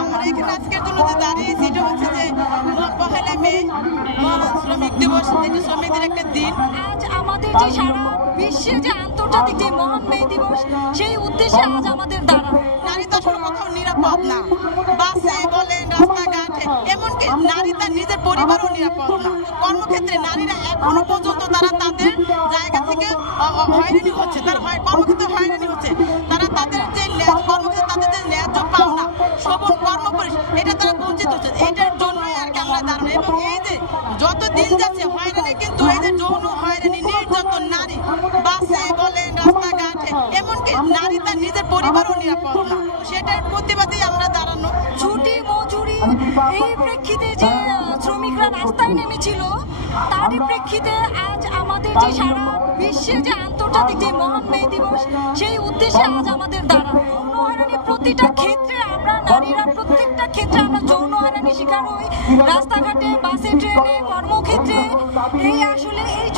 আমরা এখানে আজকের জন্য যে দাঁড়িয়েছি এটা হচ্ছে যে পহেলা মে মহান শ্রমিক দিবস, যেটা শ্রমিকদের একটা দিন। আজ আমাদের যে সারা বিশ্বে যে আন্তর্জাতিক যে মহান মে দিবস, সেই উদ্দেশ্যে আজ আমাদের দাঁড়ানো। নারী তো আসলে কোথাও নিরাপদ না, বাসে বলেন, রাস্তাঘাটে, এমনকি নারী তার নিজের পরিবারও নিরাপদ না। কর্মক্ষেত্রে নারীরা এখনো পর্যন্ত তারা তাদের জায়গা থেকে হয়রানি হচ্ছে, তারা কর্মক্ষেত্রে হয়রানি হচ্ছে। তারা তাদের যে কর্মক্ষেত্রে তাদের যে ন্যায্য পাওনা সবল কর্মপরিবেশ, এটা তারা বঞ্চিত হচ্ছে। এটার জন্যই আর কি আমরা দাঁড়ানো। এবং এই যে যত দিন যাচ্ছে হয়রানি, কিন্তু এই যে যৌন হয়রানি, নির্যাতন, নারী বাসে বলেন, রাস্তাঘাটে, এমনকি নারী তার নিজের পরিবারও নিরাপদ না, সেটার প্রতিবাদেই আমরা দাঁড়ানো। ছুটি মজুরি এই প্রেক্ষিতে যে শ্রমিকরা রাস্তায় নেমেছিল, তারই প্রেক্ষিতে আজ আমাদের যে সারা বিশ্বে যে আন্তর্জাতিক যে মহান মে দিবস, সেই উদ্দেশ্যে আজ আমাদের দাঁড়ানো। যৌন হয়রানি প্রতিটা ক্ষেত্রে আমরা নারীরা, প্রত্যেকটা ক্ষেত্রে আমরা যৌন হয়রানি শিকার হই, রাস্তাঘাটে, বাসে, ট্রেনে, কর্মক্ষেত্রে। এই আসলে এই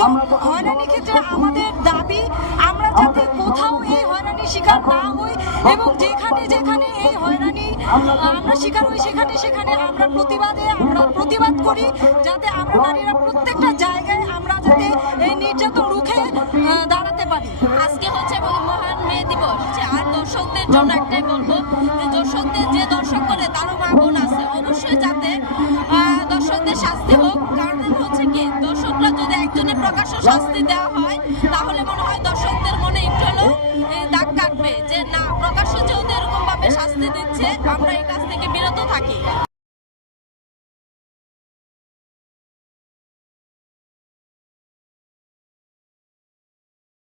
হয়রানি ক্ষেত্রে আমাদের দাবি আমরা যাতে কোথাও এই হয়রানি শিকার না হই, এবং যেখানে যেখানে এই হয়রানি আমরা শিকার হই সেখানে সেখানে আমরা প্রতিবাদ করি, যাতে আমরা নারীরা প্রত্যেকটা জায়গায় আমরা যাতে এই নির্যাতন রুখে দাঁড়াতে পারি। আজকে হচ্ছে মহান মে দিবস, আর দর্শকদের জন্য একটাই বলবো যে দর্শক করে তারও মা বোন আছে, অবশ্যই যাতে দর্শকদের শাস্তি হোক। কারণ হচ্ছে কি, দর্শকরা যদি একজনের প্রকাশ্য শাস্তি দেওয়া হয়, তাহলে মনে হয় দর্শকদের মনে একটু হলেও দাগ কাটবে যে না, প্রকাশ্য যে ওদের এরকম ভাবে শাস্তি দিচ্ছে, আমরা এই কাজ থেকে বিরত থাকি।